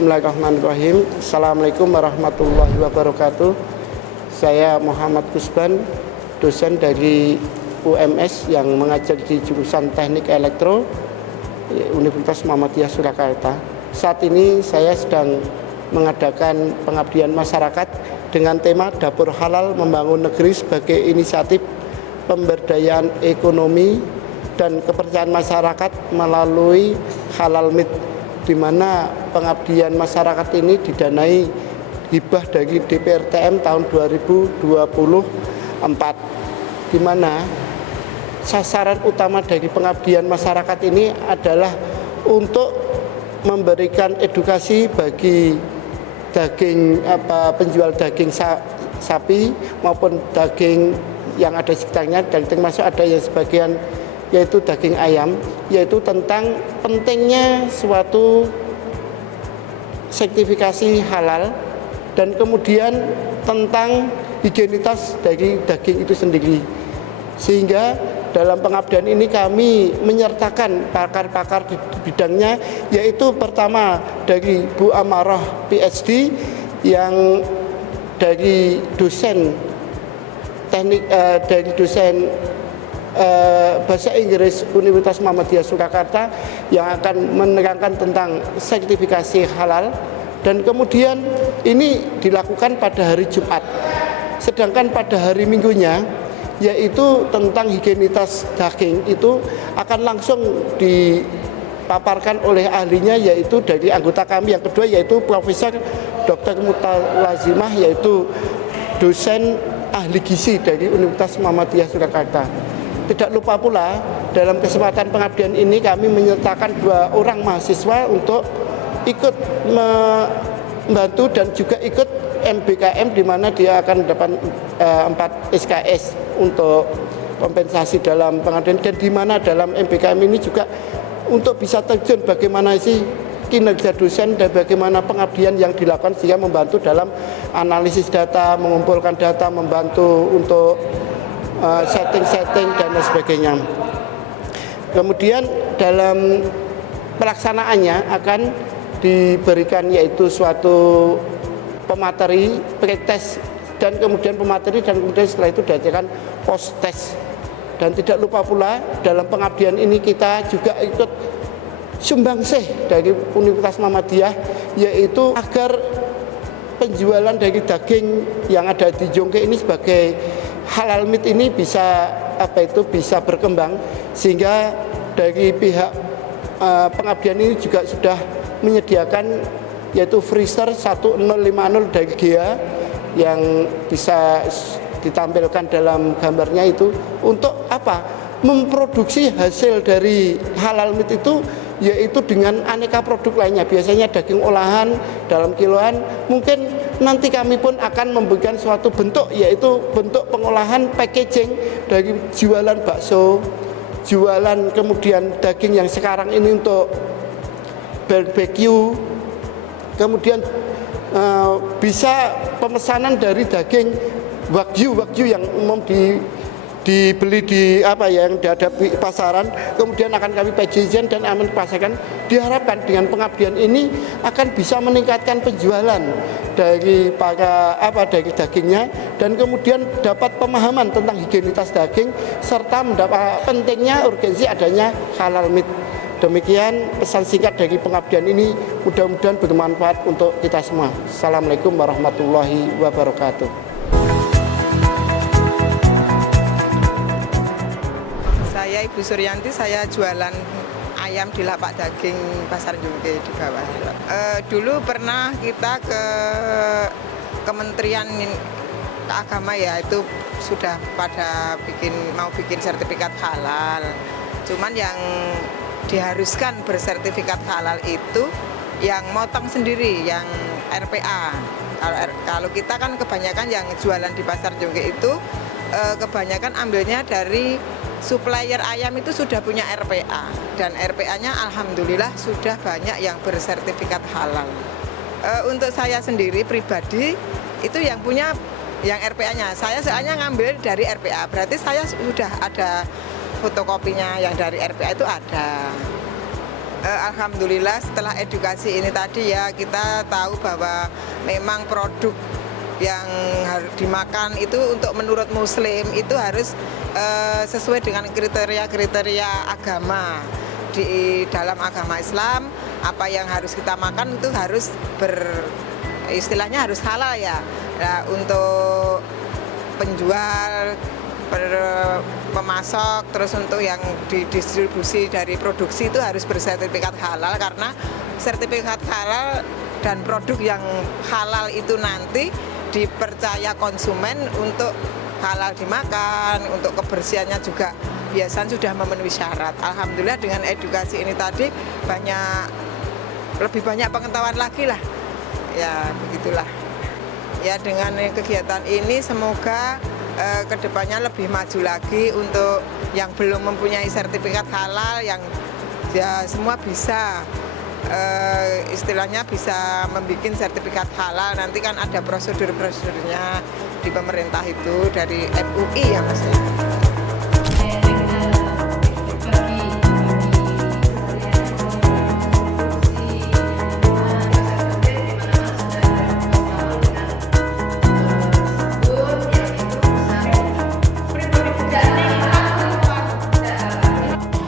Bismillahirrahmanirrahim. Assalamualaikum warahmatullahi wabarakatuh. Saya Muhammad Kusban, dosen dari UMS yang mengajar di jurusan Teknik Elektro Universitas Muhammadiyah Surakarta. Saat ini saya sedang mengadakan pengabdian masyarakat dengan tema Dapur Halal Membangun Negeri sebagai inisiatif pemberdayaan ekonomi dan kepercayaan masyarakat melalui Halal Meet, di mana pengabdian masyarakat ini didanai hibah dari DPRTM tahun 2024, di mana sasaran utama dari pengabdian masyarakat ini adalah untuk memberikan edukasi bagi penjual daging sapi maupun daging yang ada sekitarnya, dan termasuk ada yang sebagian yaitu daging ayam, yaitu tentang pentingnya suatu sertifikasi halal dan kemudian tentang higienitas dari daging itu sendiri. Sehingga dalam pengabdian ini kami menyertakan pakar-pakar di bidangnya, yaitu pertama dari Bu Amarah PhD yang dari dosen bahasa Inggris Universitas Muhammadiyah Surakarta yang akan menerangkan tentang sertifikasi halal, dan kemudian ini dilakukan pada hari Jumat. Sedangkan pada hari Minggunya yaitu tentang higienitas daging itu akan langsung dipaparkan oleh ahlinya, yaitu dari anggota kami yang kedua, yaitu Profesor Dr. Mutalazimah, yaitu dosen ahli gizi dari Universitas Muhammadiyah Surakarta. Tidak lupa pula dalam kesempatan pengabdian ini kami menyertakan 2 orang mahasiswa untuk ikut membantu dan juga ikut MBKM, di mana dia akan mendapat 4 SKS untuk kompensasi dalam pengabdian, dan di mana dalam MBKM ini juga untuk bisa terjun bagaimana sih kinerja dosen dan bagaimana pengabdian yang dilakukan, sehingga membantu dalam analisis data, mengumpulkan data, membantu untuk setting-setting dan lain sebagainya. Kemudian dalam pelaksanaannya akan diberikan yaitu suatu pemateri, pretest, dan kemudian pemateri, dan kemudian setelah itu diadakan post test. Dan tidak lupa pula dalam pengabdian ini kita juga ikut sumbangsih dari Universitas Muhammadiyah, yaitu agar penjualan dari daging yang ada di Jongke ini sebagai halal meat ini bisa bisa berkembang, sehingga dari pihak pengabdian ini juga sudah menyediakan yaitu freezer 1050 dari GEA yang bisa ditampilkan dalam gambarnya, itu untuk memproduksi hasil dari halal meat itu, yaitu dengan aneka produk lainnya, biasanya daging olahan dalam kiloan. Mungkin nanti kami pun akan memberikan suatu bentuk, yaitu bentuk pengolahan packaging dari jualan bakso, jualan kemudian daging yang sekarang ini untuk barbecue, kemudian bisa pemesanan dari daging wagyu yang umum dibeli di yang dihadapi pasaran, kemudian akan kami packaging dan akan dipasarkan. Diharapkan dengan pengabdian ini akan bisa meningkatkan penjualan dari dari dagingnya, dan kemudian dapat pemahaman tentang higienitas daging serta mendapat pentingnya urgensi adanya halal meat. Demikian pesan singkat dari pengabdian ini, mudah-mudahan bermanfaat untuk kita semua. Assalamualaikum warahmatullahi wabarakatuh. Saya Ibu Suryanti, saya jualan ayam di lapak daging Pasar Jongke di bawah. Dulu pernah kita ke Kementerian Agama, ya itu sudah pada mau bikin sertifikat halal. Cuman yang diharuskan bersertifikat halal itu yang motong sendiri, yang RPA. Kalau kita kan kebanyakan yang jualan di Pasar Jongke itu kebanyakan ambilnya dari supplier ayam itu sudah punya RPA, dan RPA-nya alhamdulillah sudah banyak yang bersertifikat halal. Untuk saya sendiri pribadi itu yang punya yang RPA-nya, saya soalnya ngambil dari RPA, berarti saya sudah ada fotokopinya yang dari RPA itu ada. Alhamdulillah setelah edukasi ini tadi ya kita tahu bahwa memang produk yang harus dimakan itu untuk menurut Muslim itu harus sesuai dengan kriteria-kriteria agama. Di dalam agama Islam apa yang harus kita makan itu harus istilahnya harus halal ya. Nah, untuk penjual, pemasok, terus untuk yang didistribusi dari produksi itu harus bersertifikat halal, karena sertifikat halal dan produk yang halal itu nanti dipercaya konsumen untuk halal dimakan, untuk kebersihannya juga biasanya sudah memenuhi syarat. Alhamdulillah dengan edukasi ini tadi lebih banyak pengetahuan lagi lah. Ya begitulah. Ya dengan kegiatan ini semoga kedepannya lebih maju lagi untuk yang belum mempunyai sertifikat halal, yang ya semua bisa istilahnya bisa membuat sertifikat halal. Nanti kan ada prosedur-prosedurnya di pemerintah itu dari MUI ya Mas.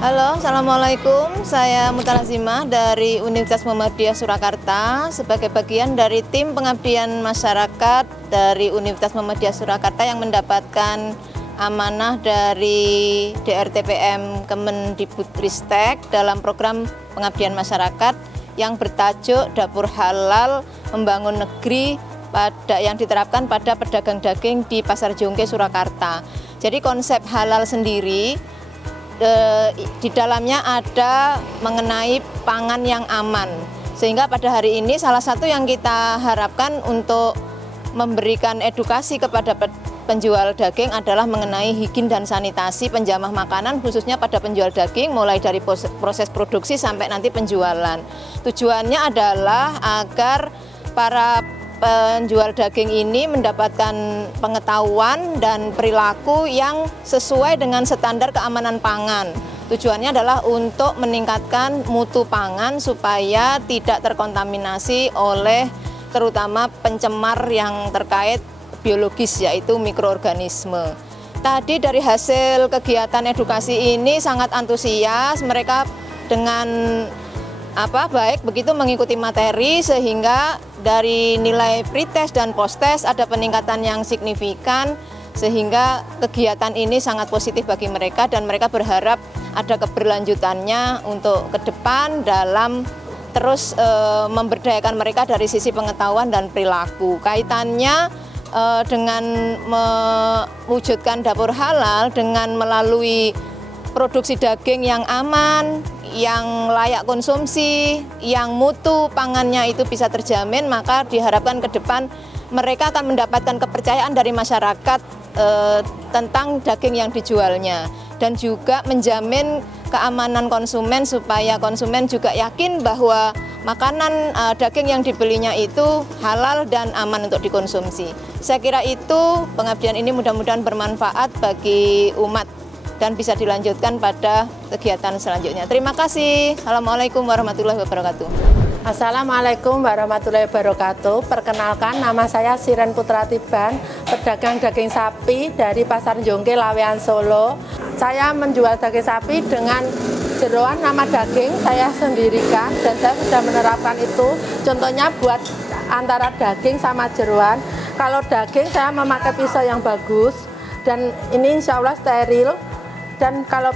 Halo, Assalamualaikum. Saya Mutalazimah dari Universitas Muhammadiyah Surakarta sebagai bagian dari tim pengabdian masyarakat dari Universitas Muhammadiyah Surakarta yang mendapatkan amanah dari DRTPM Kemendikbudristek dalam program pengabdian masyarakat yang bertajuk Dapur Halal Membangun Negeri yang diterapkan pada pedagang daging di Pasar Jongke Surakarta. Jadi konsep halal sendiri di dalamnya ada mengenai pangan yang aman, sehingga pada hari ini salah satu yang kita harapkan untuk memberikan edukasi kepada penjual daging adalah mengenai higien dan sanitasi penjamah makanan, khususnya pada penjual daging mulai dari proses produksi sampai nanti penjualan. Tujuannya adalah agar para penjual daging ini mendapatkan pengetahuan dan perilaku yang sesuai dengan standar keamanan pangan. Tujuannya adalah untuk meningkatkan mutu pangan supaya tidak terkontaminasi oleh terutama pencemar yang terkait biologis, yaitu mikroorganisme. Tadi dari hasil kegiatan edukasi ini sangat antusias, mereka dengan baik begitu mengikuti materi, sehingga dari nilai pretest dan posttest ada peningkatan yang signifikan, sehingga kegiatan ini sangat positif bagi mereka dan mereka berharap ada keberlanjutannya untuk ke depan dalam terus memberdayakan mereka dari sisi pengetahuan dan perilaku. Kaitannya dengan mewujudkan dapur halal dengan melalui produksi daging yang aman, yang layak konsumsi, yang mutu pangannya itu bisa terjamin, maka diharapkan ke depan mereka akan mendapatkan kepercayaan dari masyarakat tentang daging yang dijualnya, dan juga menjamin keamanan konsumen supaya konsumen juga yakin bahwa makanan daging yang dibelinya itu halal dan aman untuk dikonsumsi. Saya kira itu pengabdian ini mudah-mudahan bermanfaat bagi umat dan bisa dilanjutkan pada kegiatan selanjutnya. Terima kasih. Assalamualaikum warahmatullahi wabarakatuh. Assalamualaikum warahmatullahi wabarakatuh. Perkenalkan, nama saya Siren Putra Tiban, pedagang daging sapi dari Pasar Jongke, Lawean, Solo. Saya menjual daging sapi dengan jeroan nama daging saya sendirikan dan saya sudah menerapkan itu. Contohnya buat antara daging sama jeroan. Kalau daging saya memakai pisau yang bagus dan ini insya Allah steril. Dan kalau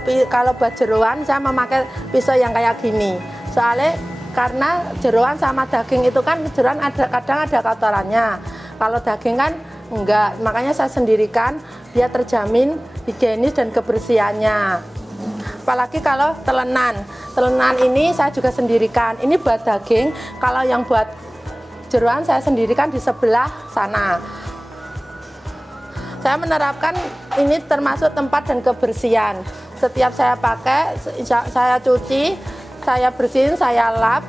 buat jeroan saya memakai pisau yang kayak gini. Soalnya karena jeroan sama daging itu kan jeroan kadang ada kotorannya. Kalau daging kan enggak, makanya saya sendirikan, dia terjamin higienis dan kebersihannya. Apalagi kalau telenan ini saya juga sendirikan. Ini buat daging, kalau yang buat jeroan saya sendirikan di sebelah sana. Saya menerapkan ini termasuk tempat dan kebersihan. Setiap saya pakai, saya cuci, saya bersihin, saya lap.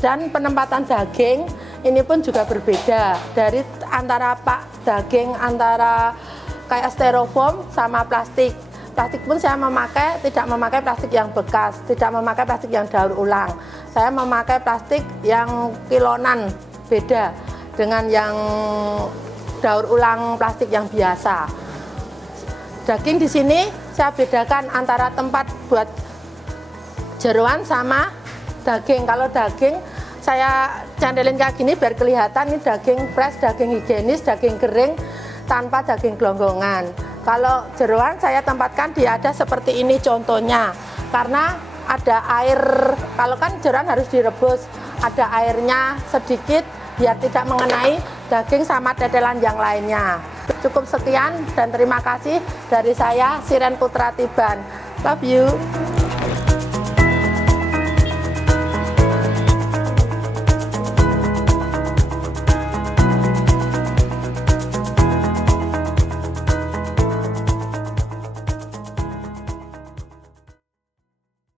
Dan penempatan daging ini pun juga berbeda dari antara daging antara kayak styrofoam sama plastik. Plastik pun saya tidak memakai plastik yang bekas, tidak memakai plastik yang daur ulang. Saya memakai plastik yang kilonan, beda dengan yang daur ulang plastik yang biasa. Daging di sini saya bedakan antara tempat buat jeroan sama daging. Kalau daging saya candelin kayak gini biar kelihatan ini daging fresh, daging higienis, daging kering tanpa daging gelonggongan. Kalau jeroan saya tempatkan dia ada seperti ini contohnya, karena ada air. Kalau kan jeroan harus direbus, ada airnya sedikit biar tidak mengenai daging sama tetelan yang lainnya. Cukup sekian dan terima kasih dari saya, Siren Putra Tiban. Love you.